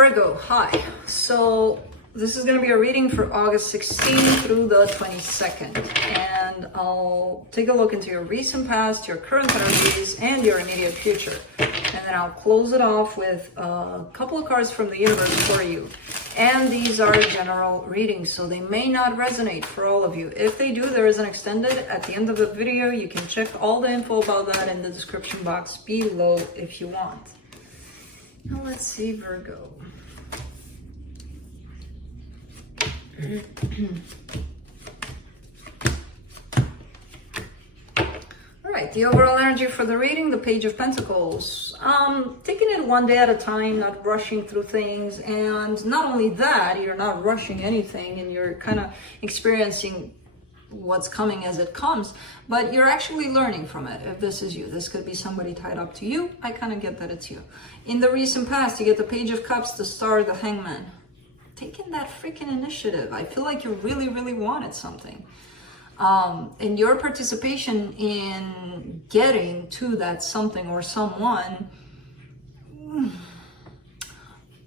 Virgo, hi. So this is going to be a reading for August 16th through the 22nd. And I'll take a look into your recent past, your current energies, and your immediate future. And then I'll close it off with a couple of cards from the universe for you. And these are general readings, so they may not resonate for all of you. If they do, there is an extended at the end of the video. You can check all the info about that in the description box below if you want. Now let's see, Virgo. All right, the overall energy for the reading, the Page of Pentacles. Taking it one day at a time, not rushing through things. And not only that, you're not rushing anything and you're kind of experiencing what's coming as it comes, but you're actually learning from it. If this is you, this could be somebody tied up to you. I kind of get that it's you. In the recent past, you get the Page of Cups, the Star, the Hangman. Taking that freaking initiative. I feel like you really, really wanted something. And your participation in getting to that something or someone,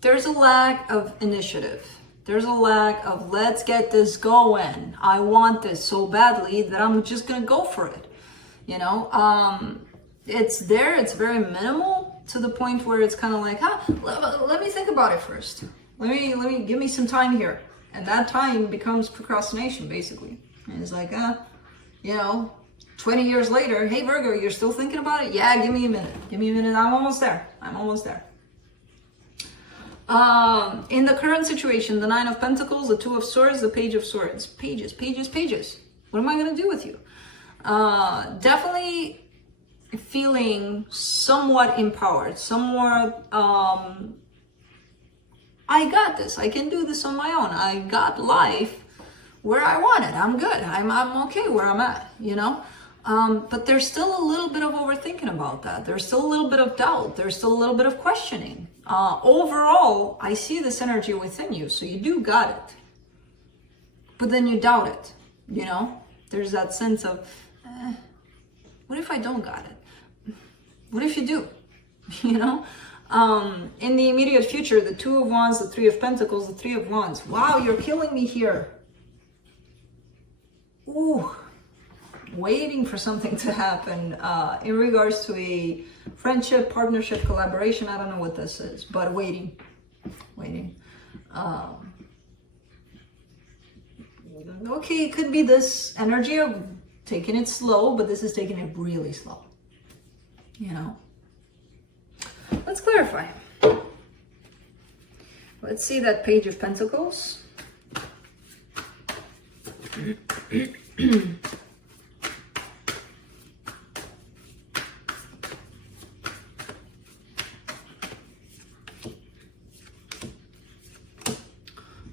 there's a lack of initiative. There's a lack of, let's get this going. I want this so badly that I'm just going to go for it. You know, it's there. It's very minimal to the point where it's kind of like, let me think about it first. Let me give me some time here. And that time becomes procrastination, basically. And it's like, you know, 20 years later, hey, Virgo, you're still thinking about it? Yeah, give me a minute. Give me a minute. I'm almost there. I'm almost there. In the current situation, the Nine of Pentacles, the Two of Swords, the Page of Swords. Pages, pages, pages. What am I going to do with you? Definitely feeling somewhat empowered, somewhat, I got this. I can do this on my own. I got life where I want it. I'm good. I'm okay where I'm at, you know? But there's still a little bit of overthinking about that. There's still a little bit of doubt. There's still a little bit of questioning. Overall, I see this energy within you. So you do got it. But then you doubt it, you know? There's that sense of, what if I don't got it? What if you do? You know? In the immediate future, the Two of Wands, the Three of Pentacles, the Three of Wands. Wow, you're killing me here. Ooh, waiting for something to happen in regards to a friendship, partnership, collaboration. I don't know what this is, but waiting. Okay, it could be this energy of taking it slow, but this is taking it really slow, you know? Let's clarify. Let's see that Page of Pentacles.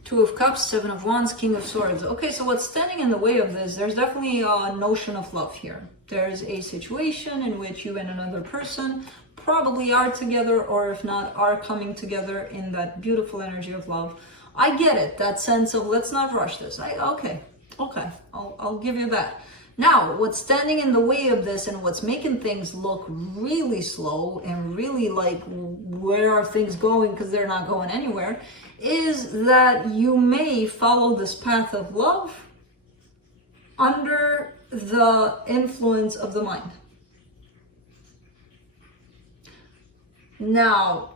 Two of Cups, Seven of Wands, King of Swords. Okay, so what's standing in the way of this? There's definitely a notion of love here. There's a situation in which you and another person probably are together, or if not, are coming together in that beautiful energy of love. I get it, that sense of let's not rush this. Okay, I'll give you that. Now, what's standing in the way of this and what's making things look really slow and really like where are things going because they're not going anywhere, is that you may follow this path of love under the influence of the mind. Now,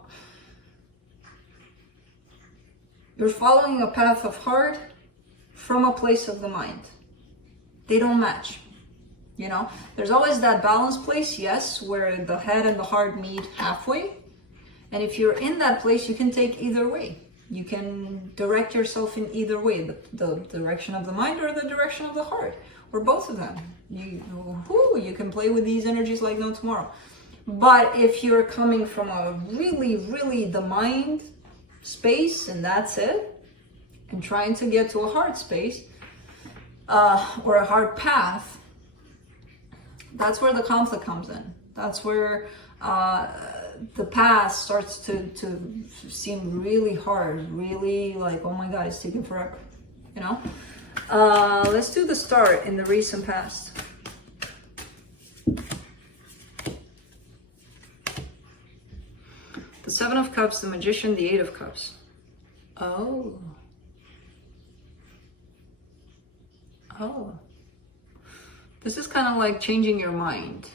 you're following a path of heart from a place of the mind. They don't match, you know? There's always that balance place, yes, where the head and the heart meet halfway. And if you're in that place, you can take either way. You can direct yourself in either way, the direction of the mind or the direction of the heart, or both of them. You can play with these energies like no tomorrow. But if you're coming from a really the mind space and that's it, and trying to get to a heart space or a heart path, that's where the conflict comes in. That's where the path starts to seem really hard, really like, oh my God, it's taking forever, you know? Let's do the start in the recent past. Seven of Cups, the Magician, the Eight of Cups. Oh. Oh. This is kind of like changing your mind,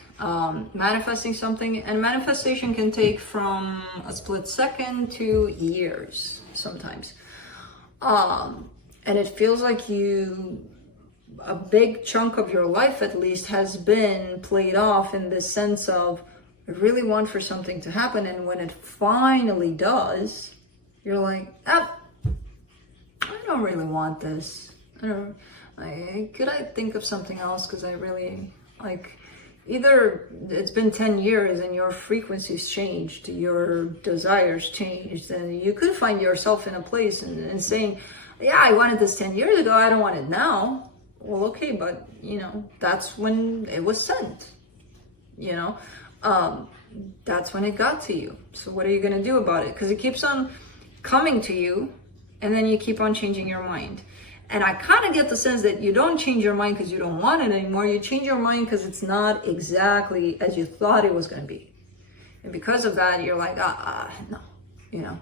manifesting something, and manifestation can take from a split second to years sometimes. And it feels like a big chunk of your life at least has been played off in the sense of, I really want for something to happen, and when it finally does, you're like, I don't really want this. Could I think of something else? Because I really, like, either it's been 10 years and your frequencies changed, your desires changed, and you could find yourself in a place and saying, yeah, I wanted this 10 years ago, I don't want it now. Well, okay, but, that's when it was sent, that's when it got to you. So what are you going to do about it? Because it keeps on coming to you, and then you keep on changing your mind. And I kind of get the sense that you don't change your mind because you don't want it anymore. You change your mind because it's not exactly as you thought it was going to be. And because of that, you're like, no, Now,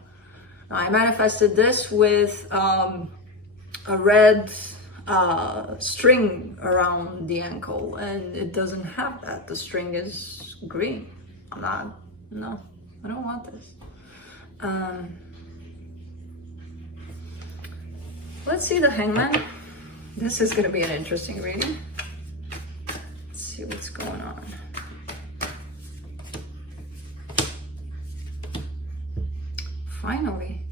I manifested this with a red string around the ankle, and it doesn't have that. The string is green. I don't want this. Let's see the Hangman. This is going to be an interesting reading. Let's see what's going on. Finally.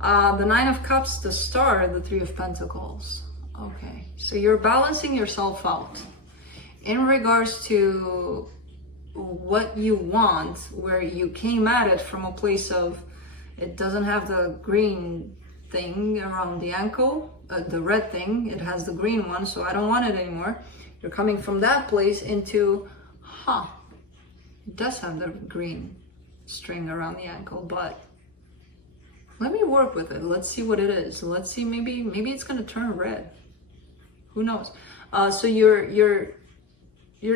The Nine of Cups, the Star, the Three of Pentacles. Okay, so you're balancing yourself out in regards to what you want, where you came at it from a place of, it doesn't have the green thing around the ankle, the red thing, it has the green one, so I don't want it anymore. You're coming from that place into, it does have the green string around the ankle, but let me work with it. Let's see what it is. Let's see, maybe it's gonna turn red. Who knows? So you're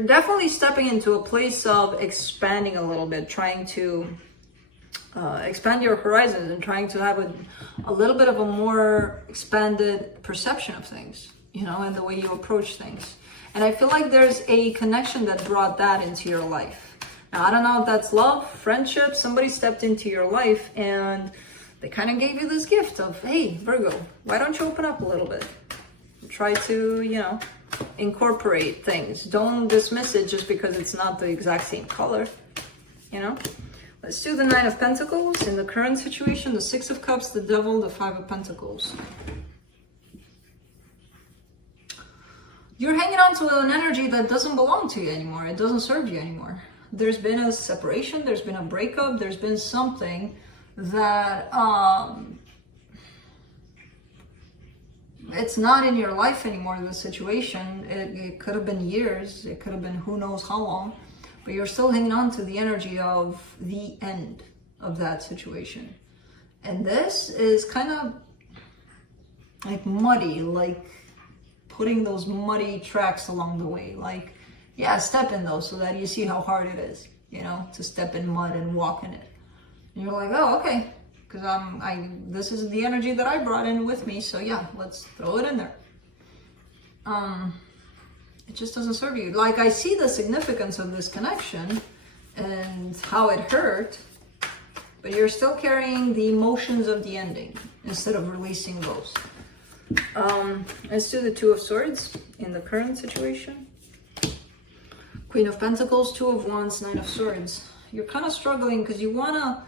definitely stepping into a place of expanding a little bit, trying to expand your horizons and trying to have a little bit of a more expanded perception of things, and the way you approach things. And I feel like there's a connection that brought that into your life. Now, I don't know if that's love, friendship, somebody stepped into your life and they kind of gave you this gift of, hey, Virgo, why don't you open up a little bit? Try to, incorporate things. Don't dismiss it just because it's not the exact same color, Let's do the Nine of Pentacles in the current situation, the Six of Cups, the Devil, the Five of Pentacles. You're hanging on to an energy that doesn't belong to you anymore. It doesn't serve you anymore. There's been a separation, there's been a breakup, there's been something that it's not in your life anymore, the situation. It could have been years, it could have been who knows how long, but you're still hanging on to the energy of the end of that situation. And this is kind of like muddy, like putting those muddy tracks along the way. Like, yeah, step in those so that you see how hard it is, to step in mud and walk in it. And you're like, oh, okay, because this is the energy that I brought in with me, so yeah, let's throw it in there. It just doesn't serve you. Like, I see the significance of this connection and how it hurt, but you're still carrying the emotions of the ending instead of releasing those. Let's do the Two of Swords in the current situation. Queen of Pentacles, Two of Wands, Nine of Swords. You're kind of struggling because you want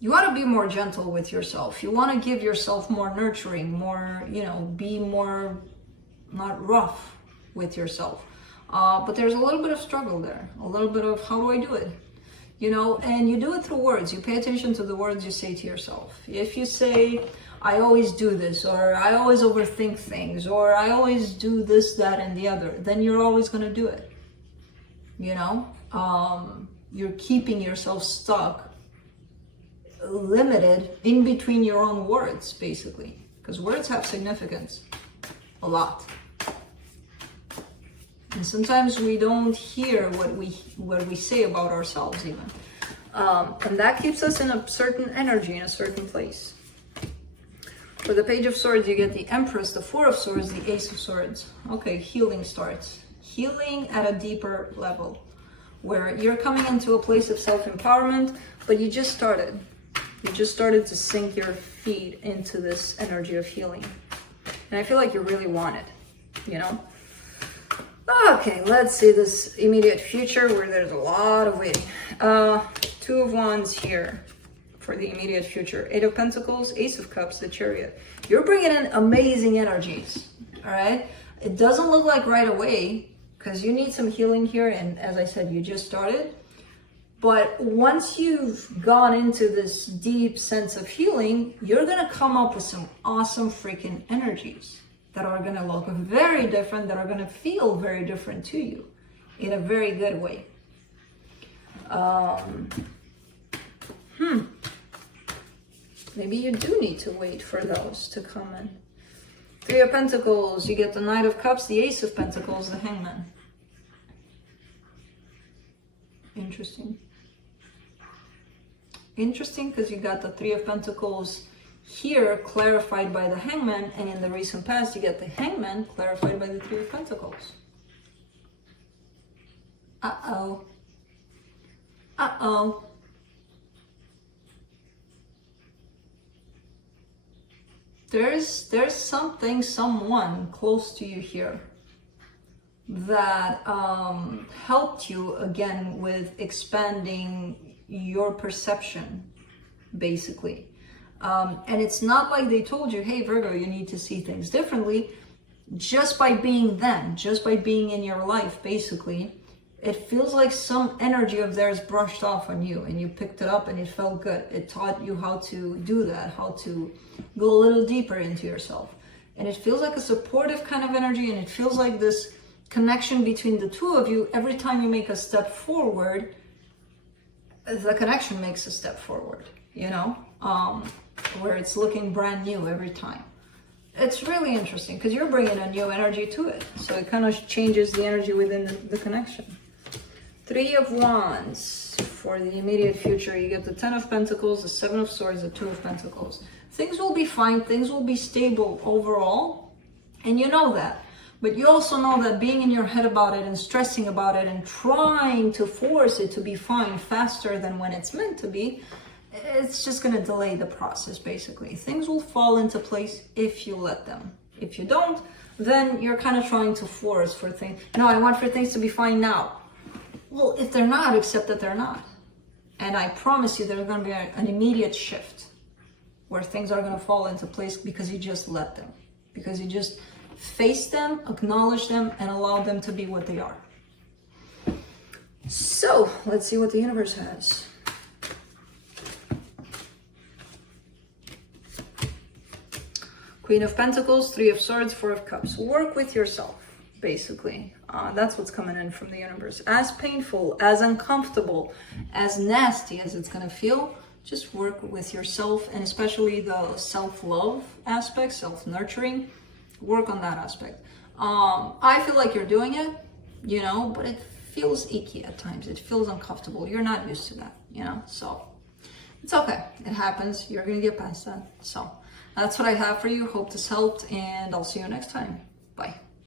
to be more gentle with yourself. You want to give yourself more nurturing, more, be more, not rough with yourself. But there's a little bit of struggle there, a little bit of how do I do it? And you do it through words. You pay attention to the words you say to yourself. If you say, I always do this, or I always overthink things, or I always do this, that, and the other, then you're always going to do it. You're keeping yourself stuck, limited in between your own words, basically, because words have significance, a lot. And sometimes we don't hear what we say about ourselves even. And that keeps us in a certain energy, in a certain place. For the Page of Swords, you get the Empress, the Four of Swords, the Ace of Swords. Okay, healing starts. Healing at a deeper level, where you're coming into a place of self-empowerment, but you just started. You just started to sink your feet into this energy of healing. And I feel like you really want it, you know? Okay, let's see this immediate future where there's a lot of waiting. Two of Wands here for the immediate future. Eight of Pentacles, Ace of Cups, the Chariot. You're bringing in amazing energies, all right? It doesn't look like right away because you need some healing here. And as I said, you just started. But once you've gone into this deep sense of healing, you're going to come up with some awesome freaking energies that are going to look very different, that are going to feel very different to you in a very good way. Maybe you do need to wait for those to come in. Three of Pentacles, you get the Knight of Cups, the Ace of Pentacles, the Hangman. Interesting. Interesting, because you got the Three of Pentacles here clarified by the Hangman, and in the recent past you get the Hangman clarified by the Three of Pentacles. Uh-oh. Uh-oh. There's something, someone close to you here that helped you again with expanding your perception, basically. And it's not like they told you, hey, Virgo, you need to see things differently. Just by being them, just by being in your life, basically, it feels like some energy of theirs brushed off on you and you picked it up and it felt good. It taught you how to do that, how to go a little deeper into yourself. And it feels like a supportive kind of energy, and it feels like this connection between the two of you. Every time you make a step forward, the connection makes a step forward, you know, where it's looking brand new every time. It's really interesting because you're bringing a new energy to it. So it kind of changes the energy within the connection. Three of Wands for the immediate future. You get the Ten of Pentacles, the Seven of Swords, the Two of Pentacles. Things will be fine. Things will be stable overall. And you know that. But you also know that being in your head about it and stressing about it and trying to force it to be fine faster than when it's meant to be, it's just going to delay the process, basically. Things will fall into place if you let them. If you don't, then you're kind of trying to force for things. No, I want for things to be fine now. Well, if they're not, accept that they're not. And I promise you there's going to be an immediate shift where things are going to fall into place because you just let them. Because you just face them, acknowledge them, and allow them to be what they are. So, let's see what the universe has. Queen of Pentacles, Three of Swords, Four of Cups. Work with yourself, basically. That's what's coming in from the universe. As painful, as uncomfortable, as nasty as it's going to feel, just work with yourself, and especially the self-love aspect, self-nurturing. Work on that aspect. I feel like you're doing it, you know, but it feels icky at times. It feels uncomfortable. You're not used to that, you know, so it's okay. It happens. You're going to get past that. So that's what I have for you. Hope this helped, and I'll see you next time.